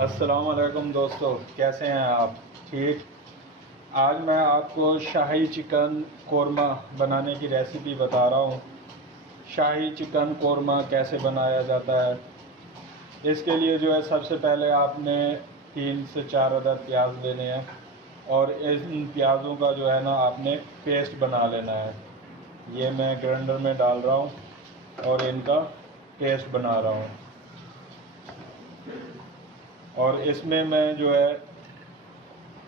अस्सलाम वालेकुम दोस्तों, कैसे हैं आप? ठीक। आज मैं आपको शाही चिकन कोरमा बनाने की रेसिपी बता रहा हूँ। शाही चिकन कोरमा कैसे बनाया जाता है। इसके लिए जो है सबसे पहले आपने 3 से 4 अदद प्याज लेने हैं और इन प्याज़ों का जो है ना आपने पेस्ट बना लेना है। ये मैं ग्राइंडर में डाल रहा हूँ और इनका पेस्ट बना रहा हूँ। और इसमें मैं जो है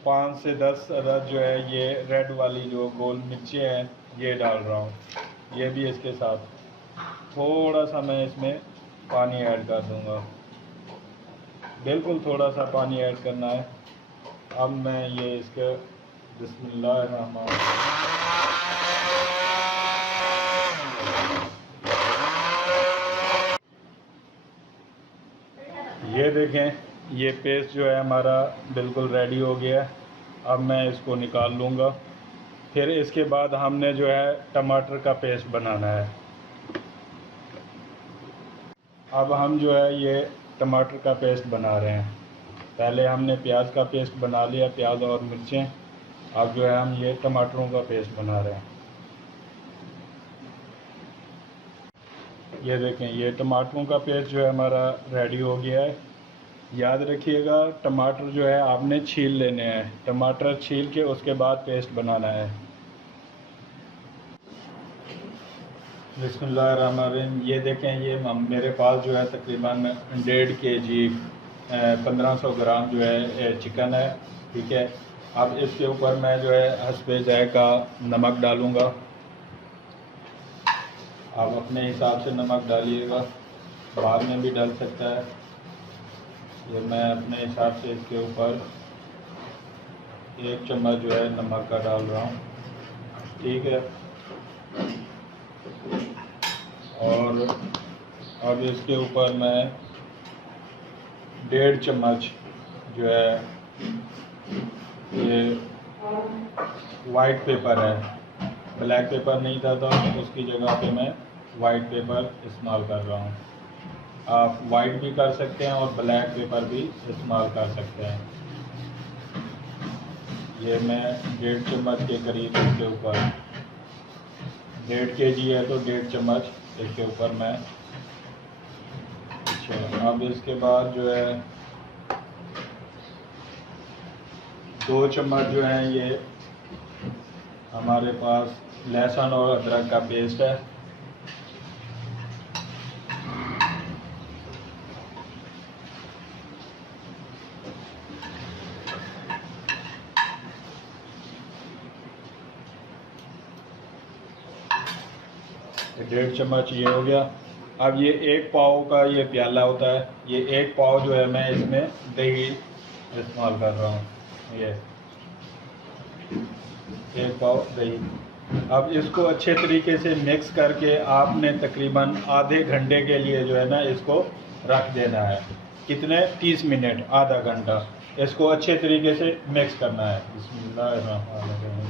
5 से 10 अदद जो है ये रेड वाली जो गोल मिर्चें हैं ये डाल रहा हूँ। ये भी इसके साथ थोड़ा सा मैं इसमें पानी ऐड कर दूँगा, बिल्कुल थोड़ा सा पानी ऐड करना है। अब मैं ये इसके बिस्मिल्लाहिर्रहमानिर्रहीम ये देखें, ये पेस्ट जो है हमारा बिल्कुल रेडी हो गया है। अब मैं इसको निकाल लूँगा। फिर इसके बाद हमने जो है टमाटर का पेस्ट बनाना है। अब हम जो है ये टमाटर का पेस्ट बना रहे हैं। पहले हमने प्याज का पेस्ट बना लिया, प्याज और मिर्चें। अब जो है हम ये टमाटरों का पेस्ट बना रहे हैं। ये देखें, ये टमाटरों का पेस्ट जो है हमारा रेडी हो गया है। याद रखिएगा, टमाटर जो है आपने छील लेने हैं। टमाटर छील के उसके बाद पेस्ट बनाना है। बिस्मिल्लाहिर्रहमानिर्रहीम। ये देखें, ये मेरे पास जो है तकरीबन 1.5 kg 1500 ग्राम जो है चिकन है। ठीक है। अब इसके ऊपर मैं जो है हस्बे जायका नमक डालूँगा। आप अपने हिसाब से नमक डालिएगा, बाद में भी डाल सकता है। ये मैं अपने हिसाब से इसके ऊपर 1 चम्मच जो है नमक का डाल रहा हूँ। ठीक है। और अब इसके ऊपर मैं 1.5 चम्मच जो है ये वाइट पेपर है। ब्लैक पेपर नहीं था तो उसकी जगह पे मैं वाइट पेपर इस्तेमाल कर रहा हूँ। आप वाइट भी कर सकते हैं और ब्लैक पेपर भी इस्तेमाल कर सकते हैं। ये मैं 1.5 चम्मच के करीब इसके ऊपर, 1.5 kg है तो 1.5 चम्मच इसके ऊपर मैं। अच्छा, अब इसके बाद जो है 2 चम्मच जो है ये हमारे पास लहसुन और अदरक का पेस्ट है। ये 1.5 चम्मच ये हो गया। अब ये 1 पाव का ये प्याला होता है, ये 1 पाव जो है मैं इसमें दही इस्तेमाल कर रहा हूँ। ये 1 पाव दही। अब इसको अच्छे तरीके से मिक्स करके आपने तकरीबन आधे घंटे के लिए जो है ना इसको रख देना है। कितने? 30 मिनट, आधा घंटा इसको अच्छे तरीके से मिक्स करना है। बिस्मिल्लाहिर्रहमानिर्रहीम।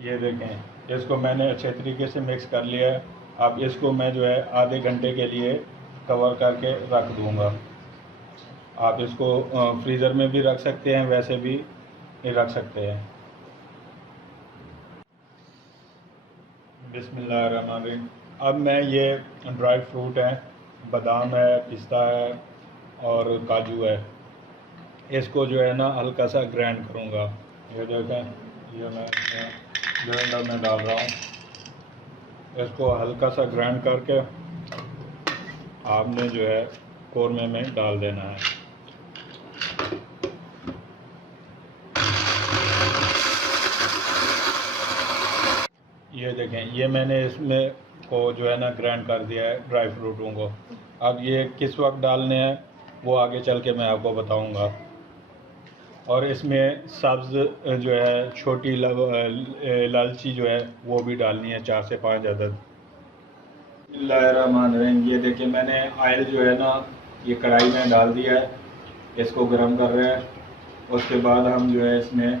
ये देखें, इसको मैंने अच्छे तरीके से मिक्स कर लिया है। अब इसको मैं जो है आधे घंटे के लिए कवर करके रख दूंगा। आप इसको फ्रीज़र में भी रख सकते हैं, वैसे भी रख सकते हैं। बिस्मिल्लाहिर्रहमानिर्रहीम। अब मैं ये ड्राई फ्रूट है, बादाम है, पिस्ता है और काजू है, इसको जो है ना हल्का सा ग्राइंड करूँगा। ये देखें, ये मैं ग्राइंडर में डाल रहा हूँ। इसको हल्का सा ग्राइंड करके आपने जो है कोरमे में डाल देना है। ये देखें, ये मैंने इसमें को जो है ना ग्राइंड कर दिया है ड्राई फ्रूटों को। अब ये किस वक्त डालने हैं वो आगे चल के मैं आपको बताऊंगा। और इसमें सब्ज़ जो है छोटी इलायची जो है वो भी डालनी है, 4 से 5 अदद। बिस्मिल्लाहिर्रहमानिर्रहीम। ये देखिए, मैंने ऑयल जो है ना ये कढ़ाई में डाल दिया है, इसको गर्म कर रहे हैं। उसके बाद हम जो है इसमें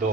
2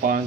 5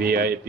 VIP